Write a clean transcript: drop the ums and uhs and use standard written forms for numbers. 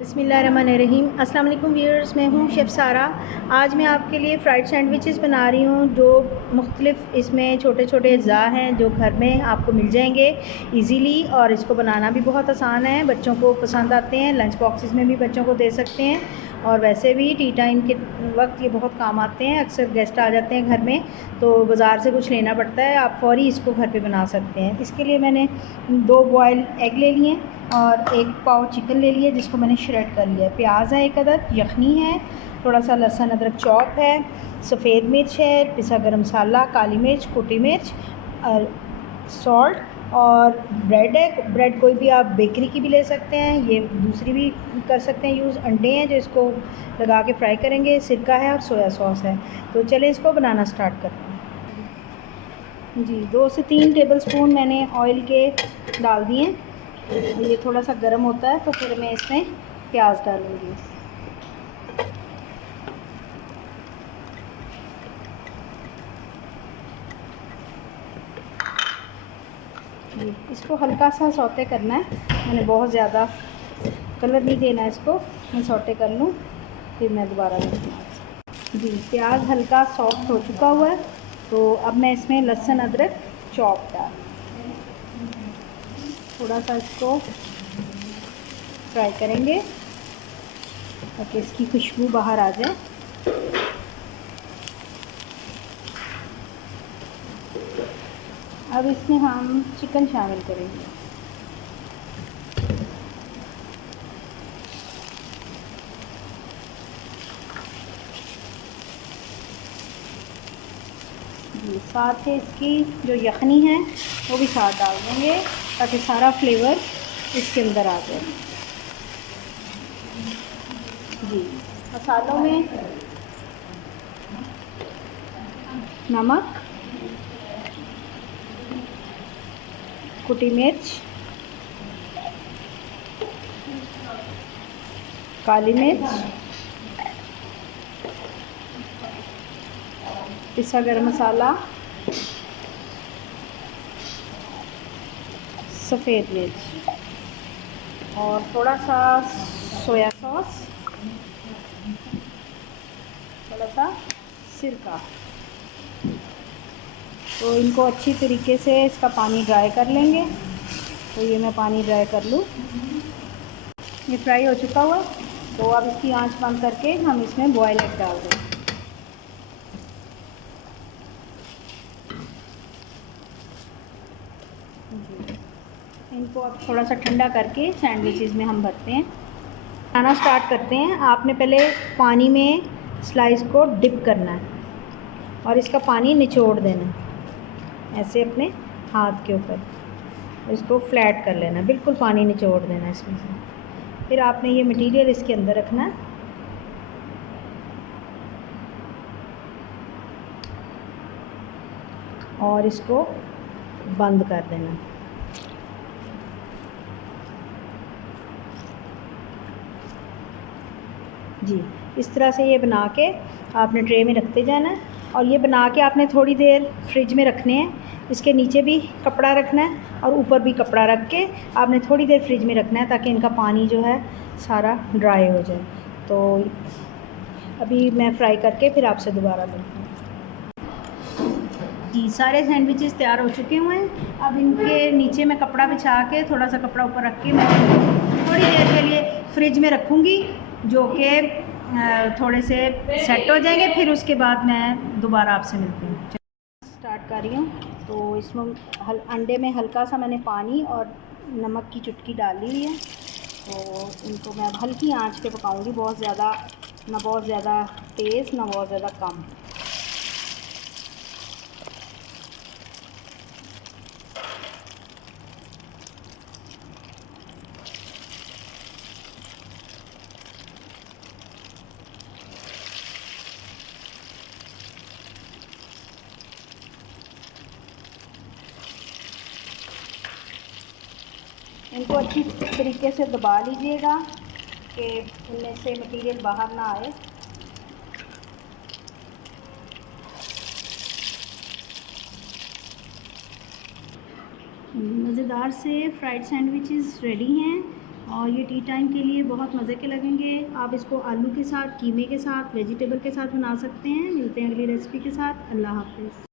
बिस्मिल्लाहिर्रहमानिर्रहीम। अस्सलाम वालेकुम व्यूअर्स, मैं हूँ शेफ़ सारा। आज मैं आपके लिए फ़्राइड सैंडविचेस बना रही हूँ जो मुख्तलिफ़ इसमें छोटे छोटे अज़्ज़ा हैं जो घर में आपको मिल जाएंगे इजीली, और इसको बनाना भी बहुत आसान है। बच्चों को पसंद आते हैं, लंच बॉक्सेस में भी बच्चों को दे सकते हैं, और वैसे भी टी टाइम के वक्त ये बहुत काम आते हैं। अक्सर गेस्ट आ जाते हैं घर में तो बाज़ार से कुछ लेना पड़ता है, आप फ़ौरी इसको घर पे बना सकते हैं। इसके लिए मैंने 2 बॉयल एग ले लिए और 1 पाव चिकन ले लिया जिसको मैंने श्रेड कर लिया है। प्याज है 1 अदद, यखनी है, थोड़ा सा लहसुन अदरक चॉप है, सफ़ेद मिर्च है, पिसा गरम मसाला, काली मिर्च, कुटी मिर्च, सॉल्ट, और ब्रेड है। ब्रेड कोई भी आप बेकरी की भी ले सकते हैं, ये दूसरी भी कर सकते हैं यूज़। अंडे हैं जो इसको लगा के फ्राई करेंगे, सिरका है और सोया सॉस है। तो चलें इसको बनाना स्टार्ट करते हैं। जी, 2 से 3 टेबलस्पून मैंने ऑयल के डाल दिए। ये थोड़ा सा गर्म होता है तो फिर मैं इसमें प्याज डालूँगी। इसको हल्का सा सौते करना है, मैंने बहुत ज़्यादा कलर नहीं देना है इसको। मैं सौते कर लूँ फिर मैं दोबारा लूँगी। जी, प्याज हल्का सॉफ्ट हो चुका हुआ है तो अब मैं इसमें लहसुन अदरक चॉप डाल, थोड़ा सा इसको फ्राई करेंगे ताकि इसकी खुशबू बाहर आ जाए। अब इसमें हम चिकन शामिल करेंगे। जी, साथ ही इसकी जो यखनी है वो भी साथ डाल देंगे ताकि सारा फ्लेवर इसके अंदर आ जाए। जी, मसालों में नमक, कुटी मिर्च, काली मिर्च, पिसा गरम मसाला, सफ़ेद मिर्च और थोड़ा सा सोया सॉस, थोड़ा सा सिरका। तो इनको अच्छी तरीके से इसका पानी ड्राई कर लेंगे। तो ये मैं पानी ड्राई कर लूँ। ये फ्राई हो चुका हुआ, तो अब इसकी आंच बंद करके हम इसमें बॉयल एग डाल दें। इनको अब थोड़ा सा ठंडा करके सैंडविचेस में हम भरते हैं। बनाना स्टार्ट करते हैं। आपने पहले पानी में स्लाइस को डिप करना है और इसका पानी निचोड़ देना है ऐसे अपने हाथ के ऊपर। इसको फ्लैट कर लेना, बिल्कुल पानी निचोड़ देना है इसमें से। फिर आपने ये मटेरियल इसके अंदर रखना है और इसको बंद कर देना। जी, इस तरह से ये बना के आपने ट्रे में रखते जाना है, और ये बना के आपने थोड़ी देर फ्रिज में रखने हैं। इसके नीचे भी कपड़ा रखना है और ऊपर भी कपड़ा रख के आपने थोड़ी देर फ्रिज में रखना है ताकि इनका पानी जो है सारा ड्राई हो जाए। तो अभी मैं फ्राई करके फिर आपसे दोबारा मिलती हूँ। जी, सारे सैंडविचेस तैयार हो चुके हुए हैं। अब इनके नीचे मैं कपड़ा बिछा के, थोड़ा सा कपड़ा ऊपर रख के मैं थोड़ी देर के लिए फ्रिज में रखूँगी, जो कि थोड़े से सेट हो जाएंगे। फिर उसके बाद मैं दोबारा आपसे मिलती हूँ। स्टार्ट कर रही हूँ। तो इसमें अंडे में हल्का सा मैंने पानी और नमक की चुटकी डाली हुई है। तो इनको मैं अब हल्की आंच पे पकाऊंगी, बहुत ज़्यादा ना बहुत ज़्यादा तेज़ ना बहुत ज़्यादा कम। इनको अच्छी तरीके से दबा लीजिएगा कि इनमें से मटेरियल बाहर ना आए। मज़ेदार से फ्राइड सैंडविचेस रेडी हैं और ये टी टाइम के लिए बहुत मज़े के लगेंगे। आप इसको आलू के साथ, कीमे के साथ, वेजिटेबल के साथ बना सकते हैं। मिलते हैं अगली रेसिपी के साथ। अल्लाह हाफ़िज़।